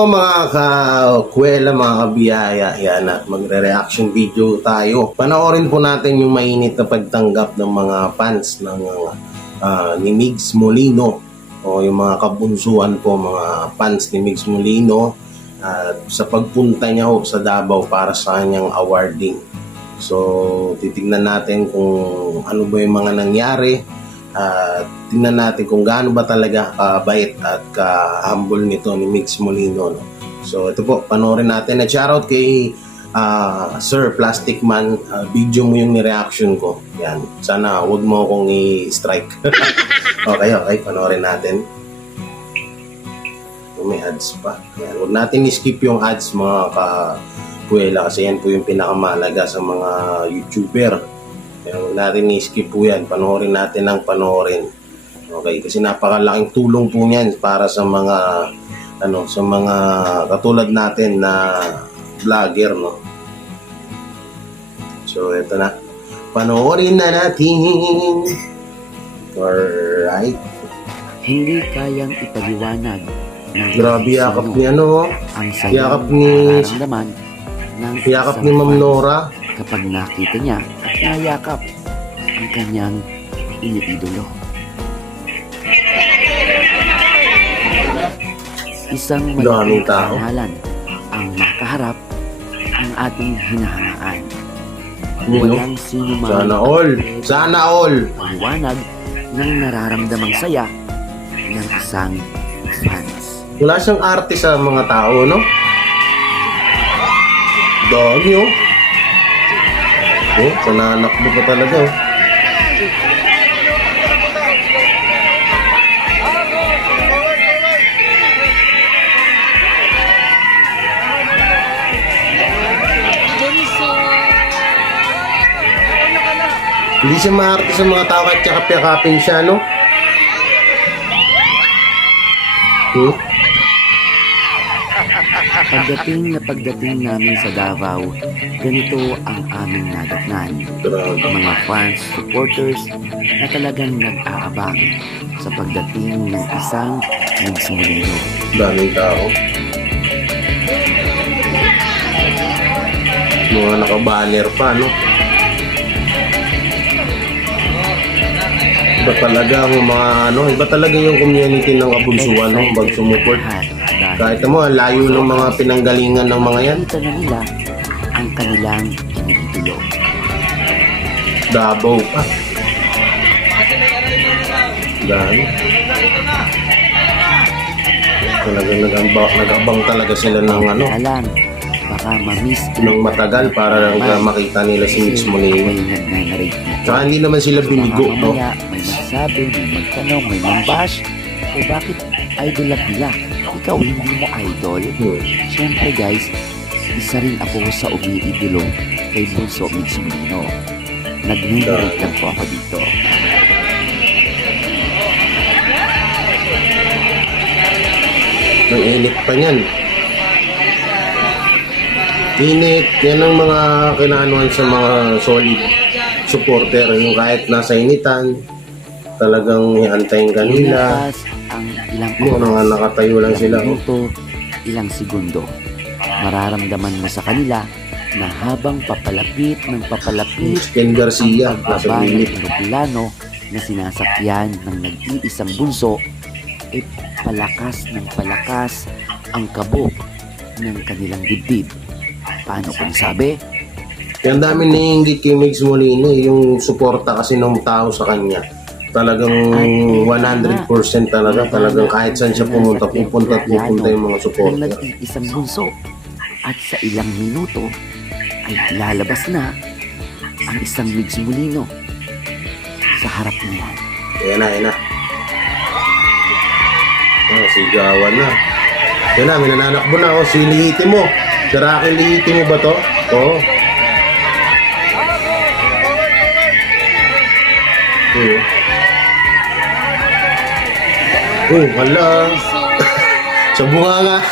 po mga kakwela, mga kabiyaya, yan at magre-reaction video tayo. Panoorin po natin yung mainit na pagtanggap ng mga fans ng ni Migs Molino o yung mga kabunsuan po, mga fans ni Migs Molino sa pagpunta niya sa Davao para sa kanyang awarding. So titignan natin kung ano ba yung mga nangyari. Tingnan natin kung gaano ba talaga kabait at ka-humble nito ni Migs Molino, no? So ito po, panoorin natin. Shoutout kay Sir Plastic Man. Video mo yung reaction ko. Yan. Sana wag mo akong i-strike. Okay, panoorin natin. May ads pa. Yan. Huwag natin i-skip yung ads, mga kakuwela, kasi yan po yung pinakamalaga sa mga YouTuber. Huwag natin i-skip po yan. Panoorin natin ang panoorin. Okay, kasi napakalaking tulong po niyan para sa mga sa mga katulad natin na vlogger, no. So ito na. Panoorin na natin. Alright. Hindi kayang ipaliwanag ng Grabe yakap ni ang yakap sayang ni nararamdaman ng yakap isang ni Ma'am fan Nora. kapag nakita niya at nayakap ang kanyang iniidolo. Isang Daming malaking tao. karangalan ang makaharap ang ating hinahangaan. Yun, no? Walang sino man Sana all. Sana all. paliwanag ng nararamdamang saya ng isang fans. Wala siyang arte sa mga tao, no? Dami, oh. Oh, sananakbo pa talaga, oh. Hindi siya maarte sa mga tao at saka piyakapin siya, no? Pagdating namin sa Davao, ganito ang aming nadatnan. Grabe. Mga fans, supporters na talagang nag-aabang sa pagdating ng isang Migs Molino. Daming tao. Mga nakabanner pa, no? Iba talaga ang mga iba talaga yung community ng kabunsuan, no? Pag sumuport. Kahit mo, ang layo ng mga pinanggalingan ng mga yan. Nakita na nila ang kanilang iniidolo. Davao pa. Dahil talagang nag-abang talaga sila ng Alam, baka ma-miss ng matagal para lang makita nila si Migs Molino. may nag-narrate dito. Tsaka hindi naman sila binigo, no? Mamaya, may magsabi, may magtanong, may mambash. O bakit idol lang nila? Ikaw hindi mo idol? Siyempre guys, isa rin ako sa umiidolo kay Bunso Migs Molino. Nag-narrate lang po ako dito. Ang init pa niyan. Init. Yan ang mga kinaanuhan sa mga solid supporter. Yung kahit nasa initan, talagang iantayin kanila. Lumipas ang ilang Yung mga nakatayo lang sila. ilang minuto, ilang segundo. Mararamdaman mo sa kanila na habang papalapit ng papalapit Ken Garcia, nasa ang gilid. aeroplano na sinasakyan ng nag-iisang bunso, ay palakas ng palakas ang kabog ng kanilang dibdib. Paano kung sabi? Kaya ang dami naiinggit kay Migs Molino, yung suporta kasi ng tao sa kanya. Talagang 100% talagang kahit saan siya pumunta at pupunta yung mga ng supporter. nag-iisang bunso. At sa ilang minuto ay lalabas na ang isang Migs Molino sa harap niya. Ayan na. Sigawan na. Yan na, may nananakbo na. Si Lihiti mo. Si Rocky Lihiti mo ba to? Oo. Wala. Sa bunganga.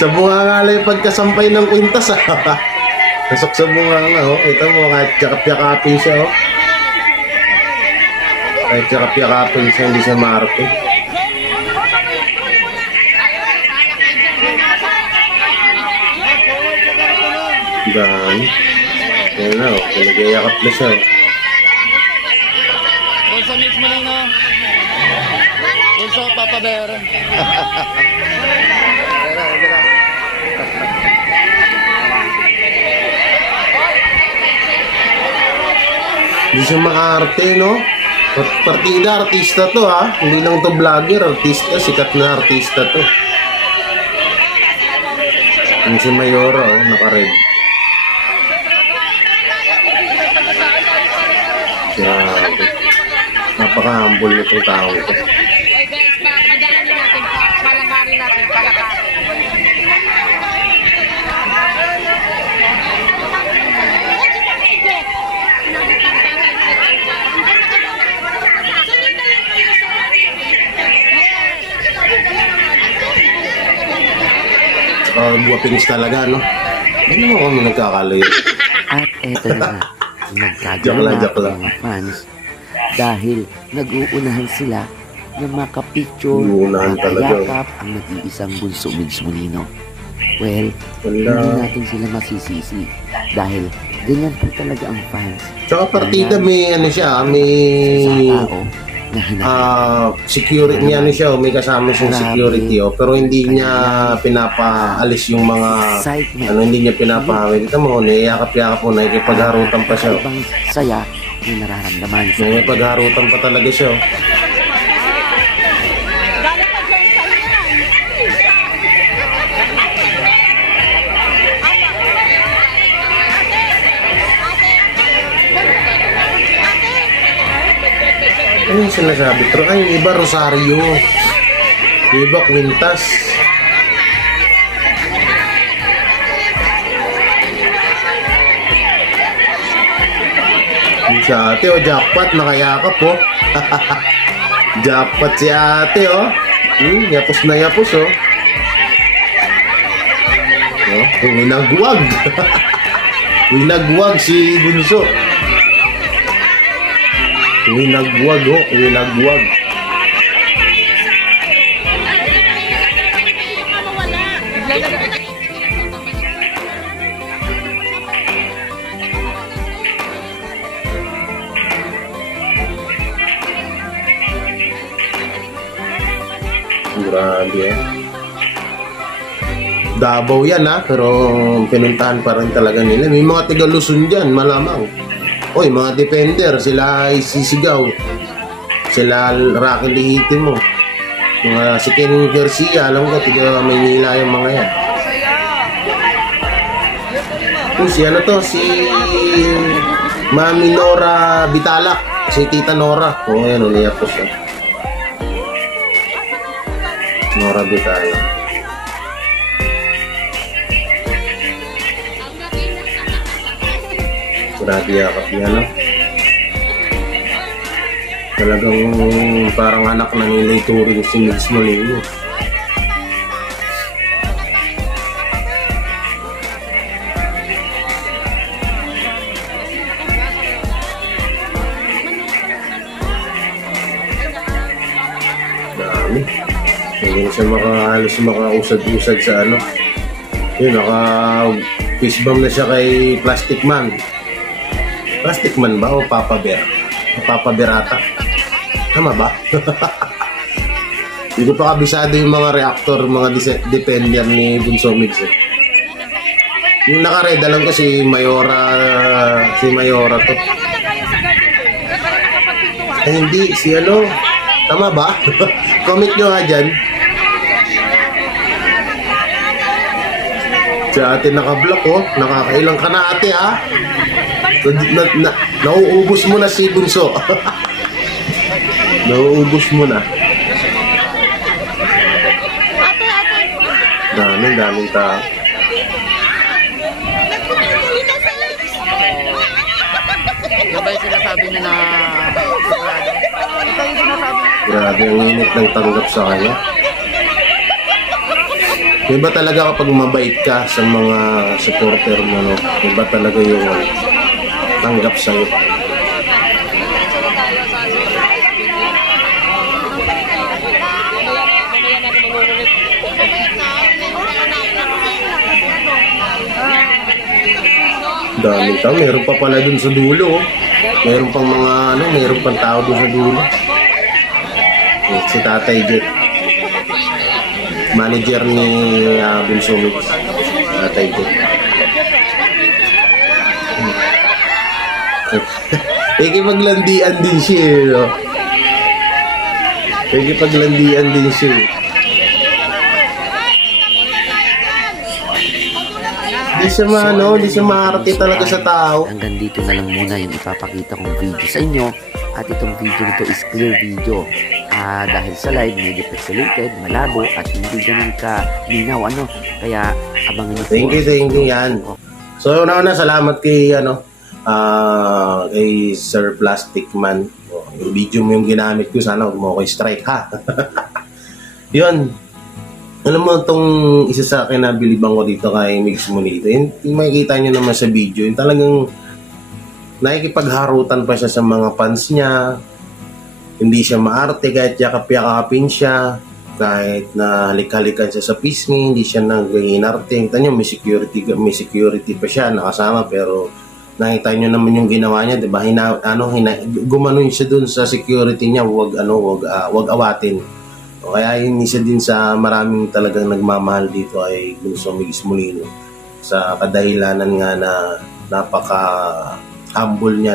Sa bunganga lang yung pagkasampay ng kwintas, ha. Nasok sa bunganga, oh. Ito mo, kahit yakap-yakapin siya, oh. Kahit yakap-yakapin siya, hindi siya maarte. Dami. Yan na, pinag-iayakap na siya. Bulsa mix mo lang na. Bulsa Papa Bear. Hindi siya maarte, no? Partida, artista to, ha? Hindi lang to vlogger, artista. Sikat na artista to. Yung si Mayora, oh, naka-red. Grabe. Napaka-humble nitong tao ito. Okay guys, padaanin natin, palakarin natin, palakarin. Guwapings talaga, no? Hindi naman kami nagkakalayo. At eto na nga, Joke lang, nagkagala joke lang. ang fans dahil nag-uunahan sila na makapicture Uunahan at talaga. yakap ang nag-iisang bunso Migs Molino. Well, Wala. hindi natin sila masisisi dahil ganyan po talaga ang fans. Tsaka partida may ano siya, may Sa tao na hinahanap. security niya ano siya, may kasama siyang Grabe. security, oh, pero hindi niya pinapaalis yung mga Excitement. hindi niya pinapahawin. Ito mo, niyayakap-yakap po, nakikipagharutan pa siya. Ibang saya na nararamdaman sa Nakikipagharutan pa talaga siya. Oh. Galing pa dyan sa yan. Ano yung sinasabi? Pero ay, yung iba Rosario. Yung iba Quintas. Yung si ate, oh, jackpot, nakayakap, oh. Jackpot si ate, oh. Yapos na yapos, oh. Oh, winagwag. Winagwag si Bunso. Winagwag, oh. Winagwag. Grabe, eh. Davao yan, ha? Pero pinuntahan pa rin talaga nila. May mga tiga Luzon dyan, malamang. Oy, mga defender, sila ay sisigaw. Sila Rocky Lihiti mo. Mga si Ken Garcia, alam ko, tiga Maynila yung mga yan. Si ano to, si Mami Nora Bitalak, si Tita Nora. O, yan, uliyak ko siya. Nora Bitalak. Grabe yakap niya, no? Talagang parang anak na nilay turing si Migs Molino. Dami. Hindi na siya halos makausad-usad sa ano. Yun, fist bump na siya kay Plastic Man. Plastic Man ba o Papa Bear? Papa Berata. Tama ba? Hindi ko pa kabisado yung mga reactor, mga defender ni Bunso Migs. Eh. Yung naka-red, alam ko si Mayora to. Ay, hindi, si ano? Tama ba? Comment nyo nga dyan. Si ate naka-block, oh. Nakakailang ka na ate, ha? Nauubos mo na si Bunso. Nauubos mo na. Daming tao. Yung ba yung sinasabi niya na suplado? Ito yung sinasabi niya. Grabe ang init ng tanggap sa kanya. Iba talaga kapag mabait ka sa mga supporter mo, no? Iba talaga yung tanggap sa'yo. daming tao. Meron pa pala dun sa dulo. Oh. Meron pang mga meron pang tao dun sa dulo. Si Tatay Jet. Manager ni Bunso Mix. Tatay Jet. Paglandian din siya. No? Paglandian din siya. Di siya maarte talaga sa tao. Hanggang dito na lang muna yung ipapakita kong video sa inyo. At itong video nito is clear video. Dahil sa live, medyo pixelated, malabo, at hindi ganun ka-linaw, Kaya, abangan nyo po. Thank you, yan. So, una salamat kay, kay Sir Plastic Man. Yung video mo yung ginamit ko, sana huwag mo ako strike, ha? Yun. Alam mo, itong isa sa akin na bilibang ko dito kay Mix Monito, yung makikita nyo naman sa video, yung talagang nakikipagharutan pa siya sa mga fans niya. Hindi siya maarte kahit yakap-yakapin siya, kahit na halik-halikan siya sa pisngi, hindi siya nag-inarte. Kita nyo, may security pa siya nakasama, pero nakita nyo naman yung ginawa niya, di ba? Gumanon siya dun sa security niya, wag awatin. O kaya yun isa din sa maraming talagang nagmamahal dito ay Bunso Mix Molino. Sa kadahilanan nga na napaka-humble niya,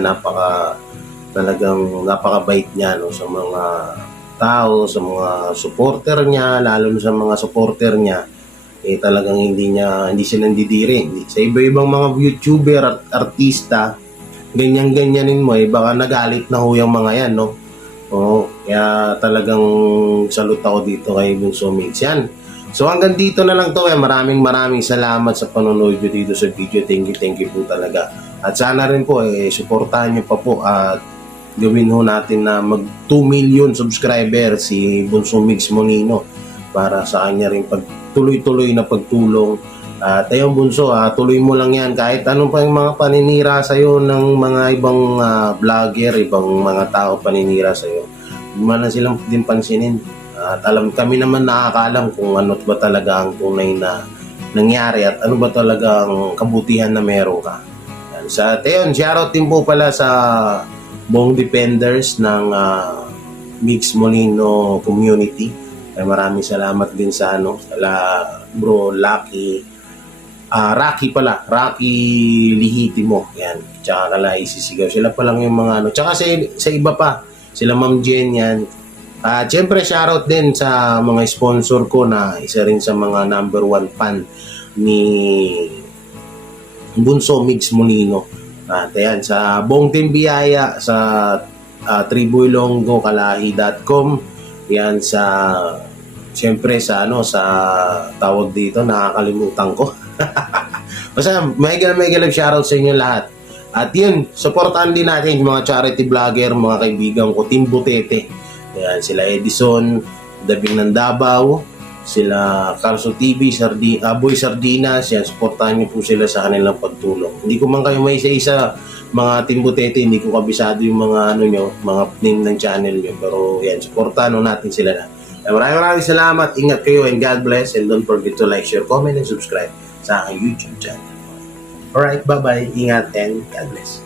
napakabait niya sa mga tao, sa mga supporter niya, lalo sa mga supporter niya. Talagang hindi siya nandidiri. Sa iba-ibang mga YouTuber at artista, ganyan-ganyanin mo, baka nagalit na ho yung mga yan, no? Kaya talagang salute ako dito kay Bunso Mix. Yan. So hanggang dito na lang to. Maraming salamat sa panonood nyo dito sa video. Thank you po talaga. At sana rin po, suportahan nyo pa po at gawin ho natin na mag 2 million subscriber si Bunso Mix Molino para sa kanya rin tuloy-tuloy na pagtulong. At ayun Bunso, tuloy mo lang yan kahit anong pa yung mga paninira sa'yo ng mga ibang vlogger, ibang mga tao paninira sa'yo. Hindi man lang silang din pansinin. At kami naman nakakaalam kung ano ba talaga ang tunay na nangyari at ano ba talaga ang kabutihan na meron ka. Sa ayun, shoutout din po pala sa buong defenders ng Mix Molino community. Maraming salamat din sa bro Rocky Lihitimo. Yan. Tsaka kala isisigaw. Sila pa lang yung mga Tsaka sa iba pa. Sila Ma'am Jen yan. Siyempre shoutout din sa mga sponsor ko na isa rin sa mga number 1 fan ni Bunso Mix Molino. Ayan, sa buong team biyaya sa triboylonggo.kalahi.com. Yan siyempre sa tawag dito, nakakalimutan ko. Basta mega shoutout sa inyo lahat. At yun, supportahan din natin yung mga charity vlogger, mga kaibigan ko, Team Butete. Ayan, sila Edison, Dabing ng Davao, sila Carso TV, Boy Sardinas. Yan, supportahan niyo po sila sa kanilang pagtulong. Hindi ko man kayo may isa mga Team Butete, hindi ko kabisado yung mga mga name ng channel nyo. Pero yan, supportahan natin sila na. Maraming salamat. Ingat kayo and God bless. And don't forget to like, share, comment, and subscribe sa aking YouTube channel. Alright, bye-bye. Ingat and God bless.